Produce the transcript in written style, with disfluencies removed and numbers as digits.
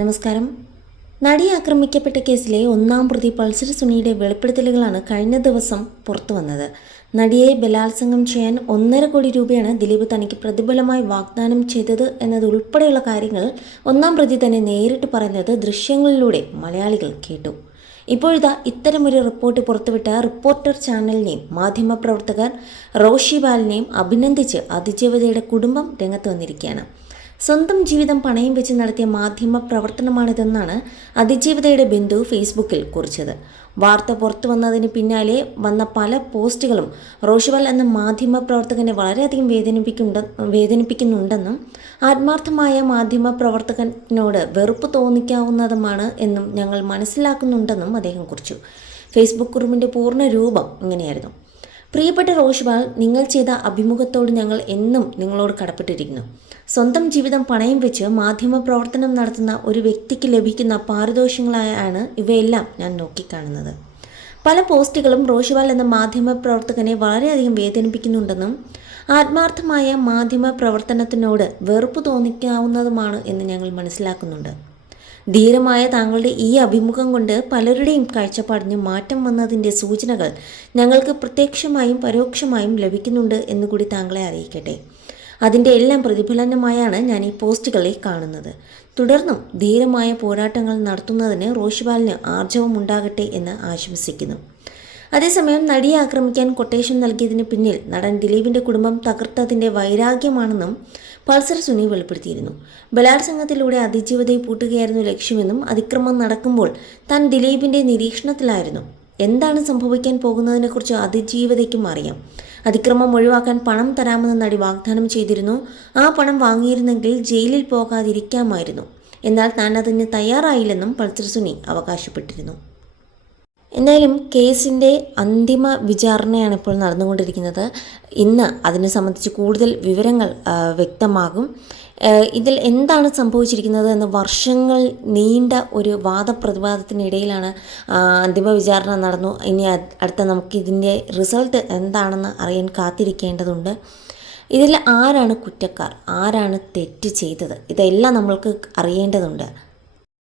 നമസ്കാരം. നടിയെ ആക്രമിക്കപ്പെട്ട കേസിലെ ഒന്നാം പ്രതി പൾസർ സുനിയുടെ വെളിപ്പെടുത്തലുകളാണ് കഴിഞ്ഞ ദിവസം പുറത്തു വന്നത്. നടിയെ ബലാത്സംഗം ചെയ്യാൻ 1.5 കോടി രൂപയാണ് ദിലീപ് തനിക്ക് പ്രതിഫലമായി വാഗ്ദാനം ചെയ്തത് എന്നതുൾപ്പെടെയുള്ള കാര്യങ്ങൾ ഒന്നാം പ്രതി തന്നെ നേരിട്ട് പറയുന്നത് ദൃശ്യങ്ങളിലൂടെ മലയാളികൾ കേട്ടു. ഇപ്പോഴിതാ ഇത്തരമൊരു റിപ്പോർട്ട് പുറത്തുവിട്ട റിപ്പോർട്ടർ ചാനലിനെയും മാധ്യമപ്രവർത്തകർ റോഷി ബാലിനെയും അഭിനന്ദിച്ച് അതിജീവിതയുടെ കുടുംബം രംഗത്ത് വന്നിരിക്കുകയാണ്. സ്വന്തം ജീവിതം പണയം വെച്ച് നടത്തിയ മാധ്യമ പ്രവർത്തനമാണിതെന്നാണ് അതിജീവിതയുടെ ബന്ധു ഫേസ്ബുക്കിൽ കുറിച്ചത്. വാർത്ത പുറത്തു വന്നതിന് പിന്നാലെ വന്ന പല പോസ്റ്റുകളും റോഷിബാൽ എന്ന മാധ്യമ പ്രവർത്തകനെ വളരെയധികം വേദനിപ്പിക്കുന്നുണ്ടെന്നും ആത്മാർത്ഥമായ മാധ്യമ പ്രവർത്തകനോട് വെറുപ്പ് തോന്നിക്കാവുന്നതുമാണ് എന്നും ഞങ്ങൾ മനസ്സിലാക്കുന്നുണ്ടെന്നും അദ്ദേഹം കുറിച്ചു. ഫേസ്ബുക്ക് കുറിപ്പിൻ്റെ പൂർണ്ണ രൂപം ഇങ്ങനെയായിരുന്നു: പ്രിയപ്പെട്ട റോഷിബാൽ, നിങ്ങൾ ചെയ്ത അഭിമുഖത്തോട് ഞങ്ങൾ എന്നും നിങ്ങളോട് കടപ്പെട്ടിരിക്കുന്നു. സ്വന്തം ജീവിതം പണയം വെച്ച് മാധ്യമ പ്രവർത്തനം നടത്തുന്ന ഒരു വ്യക്തിക്ക് ലഭിക്കുന്ന പാരിതോഷികങ്ങളായാണ് ഇവയെല്ലാം ഞാൻ നോക്കിക്കാണുന്നത്. പല പോസ്റ്റുകളും റോഷിബാൽ എന്ന മാധ്യമ പ്രവർത്തകനെ വളരെയധികം വേദനിപ്പിക്കുന്നുണ്ടെന്നും ആത്മാർത്ഥമായ മാധ്യമ പ്രവർത്തനത്തിനോട് വെറുപ്പ് തോന്നിക്കാവുന്നതുമാണ് എന്ന് ഞങ്ങൾ മനസ്സിലാക്കുന്നുണ്ട്. ധീരമായ താങ്കളുടെ ഈ അഭിമുഖം കൊണ്ട് പലരുടെയും കാഴ്ചപ്പാടിന് മാറ്റം വന്നതിൻ്റെ സൂചനകൾ ഞങ്ങൾക്ക് പ്രത്യക്ഷമായും പരോക്ഷമായും ലഭിക്കുന്നുണ്ട് എന്നുകൂടി താങ്കളെ അറിയിക്കട്ടെ. അതിൻ്റെ എല്ലാം പ്രതിഫലനമായാണ് ഞാൻ ഈ പോസ്റ്റുകളെ കാണുന്നത്. തുടർന്നും ധീരമായ പോരാട്ടങ്ങൾ നടത്തുന്നതിന് റോഷിബാലിന് ആർജവം ഉണ്ടാകട്ടെ എന്ന് ആശംസിക്കുന്നു. അതേസമയം നടിയെ ആക്രമിക്കാൻ കൊട്ടേഷൻ നൽകിയതിന് പിന്നിൽ നടൻ ദിലീപിൻ്റെ കുടുംബം തകർത്തതിൻ്റെ വൈരാഗ്യമാണെന്നും പൾസർ സുനി വെളിപ്പെടുത്തിയിരുന്നു. ബലാത്സംഗത്തിലൂടെ അതിജീവിതയെ പൂട്ടുകയായിരുന്നു ലക്ഷ്യമെന്നും അതിക്രമം നടക്കുമ്പോൾ താൻ ദിലീപിൻ്റെ നിരീക്ഷണത്തിലായിരുന്നു. എന്താണ് സംഭവിക്കാൻ പോകുന്നതിനെക്കുറിച്ച് അതിജീവിതയ്ക്കും അറിയാം. അതിക്രമം ഒഴിവാക്കാൻ പണം തരാമെന്ന് നടി വാഗ്ദാനം ചെയ്തിരുന്നു. ആ പണം വാങ്ങിയിരുന്നെങ്കിൽ ജയിലിൽ പോകാതിരിക്കാമായിരുന്നു. എന്നാൽ താൻ അതിന് തയ്യാറായില്ലെന്നും പൾസർ സുനി അവകാശപ്പെട്ടിരുന്നു. എന്തായാലും കേസിൻ്റെ അന്തിമ വിചാരണയാണ് ഇപ്പോൾ നടന്നുകൊണ്ടിരിക്കുന്നത്. ഇന്ന് അതിനെ സംബന്ധിച്ച് കൂടുതൽ വിവരങ്ങൾ വ്യക്തമാകും. ഇതിൽ എന്താണ് സംഭവിച്ചിരിക്കുന്നത് എന്ന് വർഷങ്ങൾ നീണ്ട ഒരു വാദപ്രതിവാദത്തിനിടയിലാണ് അന്തിമ വിചാരണ നടന്നു. ഇനി അടുത്ത നമുക്ക് ഇതിൻ്റെ റിസൾട്ട് എന്താണെന്ന് അറിയാൻ കാത്തിരിക്കേണ്ടതുണ്ട്. ഇതിൽ ആരാണ് കുറ്റക്കാർ, ആരാണ് തെറ്റ് ചെയ്തത്, ഇതെല്ലാം നമ്മൾക്ക് അറിയേണ്ടതുണ്ട്.